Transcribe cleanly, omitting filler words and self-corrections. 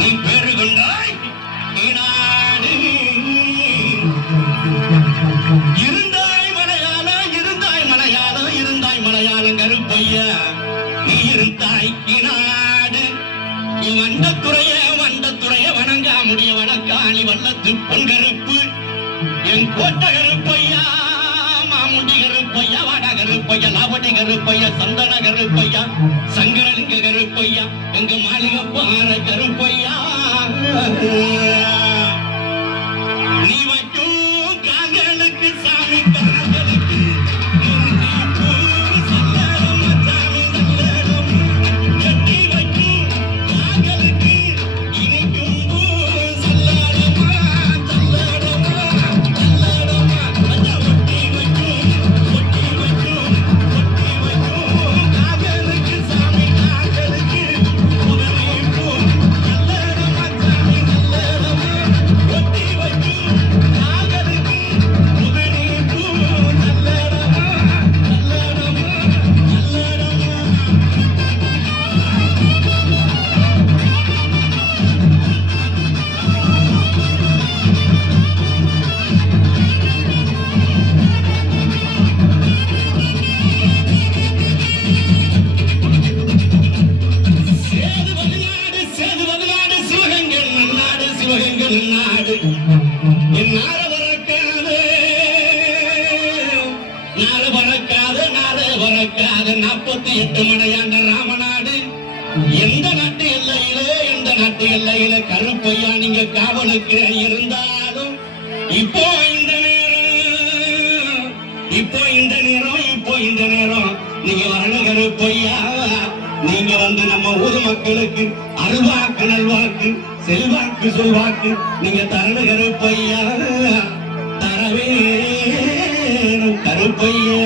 நீ பேரு கொண்டாய் நாடு இருந்தாய் மலையாளம் கருப்பையா நீ இருந்தாய் நாடு வண்டத்துறைய வணங்கா முடிய வணக்காளி வல்லத்து பொன்கருப்பு என் கோட்ட கருப்பையா மாமுண்டி கருப்பையா வட கருப்பையா லாவடி கருப்பையா சந்தன கருப்பையா சங்கரலிங்க கருப்பையா எங்க மாளிகை பாற கருப்பையா நீ வைக்கும் காங்களுக்கு சாமி காங்களுக்கு பறக்காத 48 மடையாண்ட ராமநாடு எந்த நாட்டு எல்லையில கருப்பையா நீங்க காவலுக்கு இருந்தாலும் இப்போ இந்த நேரம் நீங்க வரணும் கருப்பையா. நீங்க வந்து நம்ம ஊர் மக்களுக்கு அருள்வாக்கு நல்வாக்கு செல்வாக்கு சொல்வாக்கு நீங்க தரணும் கருப்பையா, தரவே கருப்பையா.